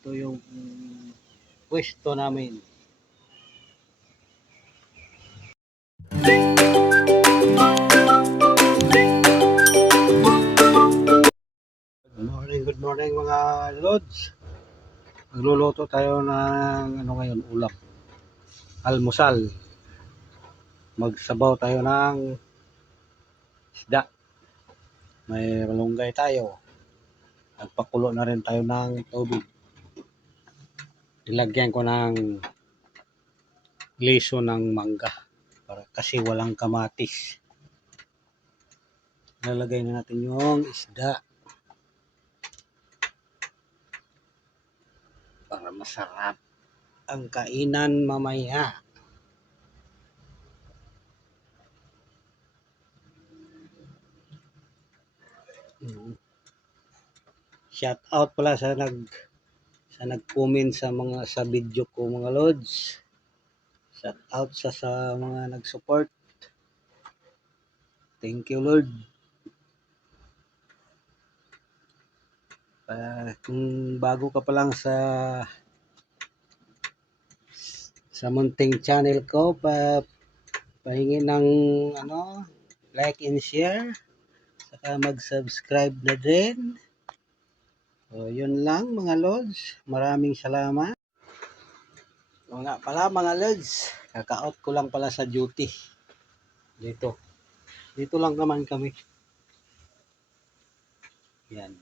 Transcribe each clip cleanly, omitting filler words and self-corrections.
Ito yung pwesto namin. Good morning mga lods. Magluluto tayo ng ngayon, ulam. Almusal. Magsabaw tayo ng isda. May malunggay tayo. Nagpakulo na rin tayo ng tubig. Nilagyan ko ng liso ng mangga kasi walang kamatis. Lalagay na natin yung isda para masarap ang kainan mamaya. Shout out pala sa nag-comment sa video ko mga lods. Shout out sa mga nag-support. Thank you Lord. Kung bago ka pa lang sa munting channel ko, pahingi ng like and share, saka mag-subscribe na din. So, yun lang mga lods. Maraming salamat. O nga pala mga lods, kaka-out ko lang pala sa duty. Dito lang naman kami. Yan.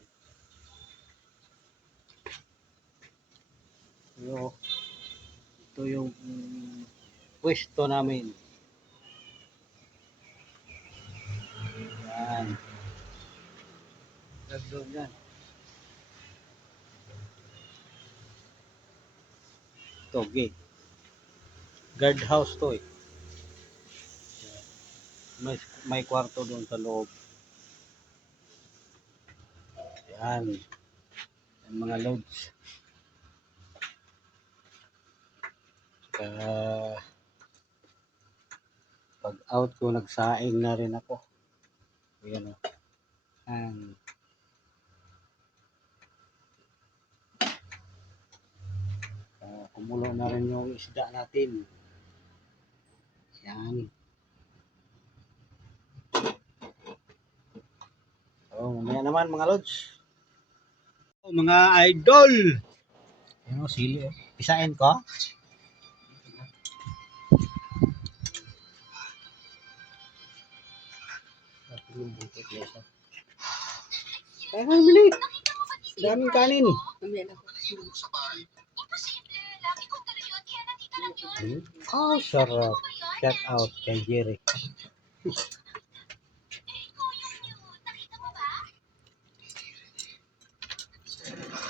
Ito yung pwesto namin. Yan. Doon yan. Ito, gate. Guard house to eh. May kwarto doon sa loob. Yan. Yan mga lods. Pag out ko, nagsaing na rin ako. Ayan o. Yan. Kumulo na rin yung isda natin. Yan. So, mamaya naman mga lods. Mga idol. Ayan o, sili. Pisain ko. Kaya nga mili. Daming kanin. Oh, sarap. Shout out kay Jerry.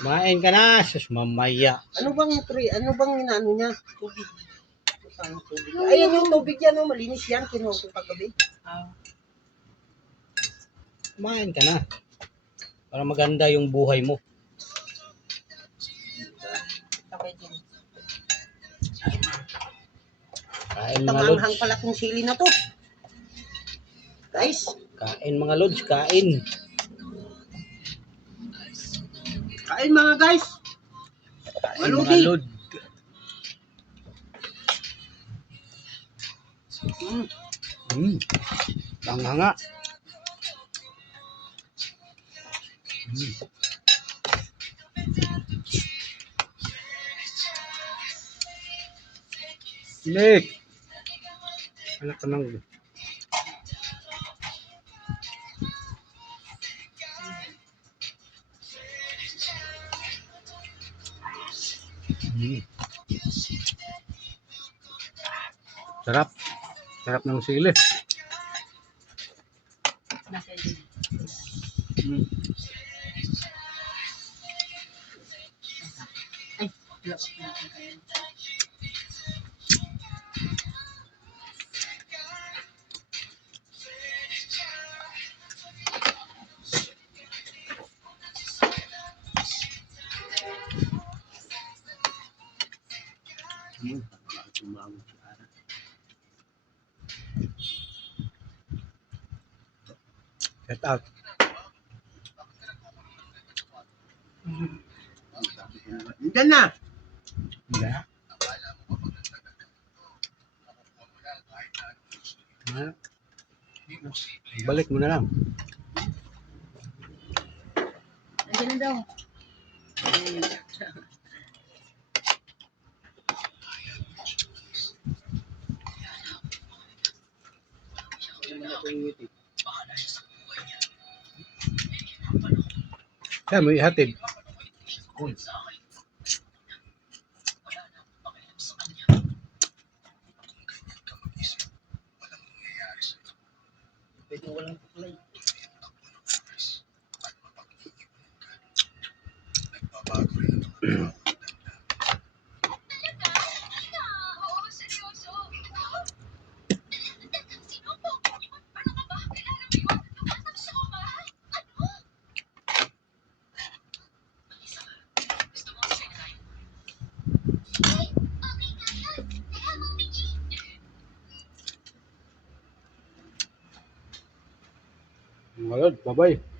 Main ka na, sus mamaya. Ano bang inaano niya? Tubig. Ayan yung tubig yan, malinis yan, kinuha ko kagabi. Main ka na. Para maganda yung buhay mo. Kain mga lods. Tamanghang pala kong sili na to. Guys. Kain mga lods, kain. Kain mga guys. Kain mga lods. Tanghanga. Nick. Anak ka nang. Sarap. Sarap ng sili. Get out. Diyan na. Hindi. Ah, balik mo na lang. Nandiyan na daw. Kaya mo ihatid. Pwede walang tuklay. Ngayon, bye-bye.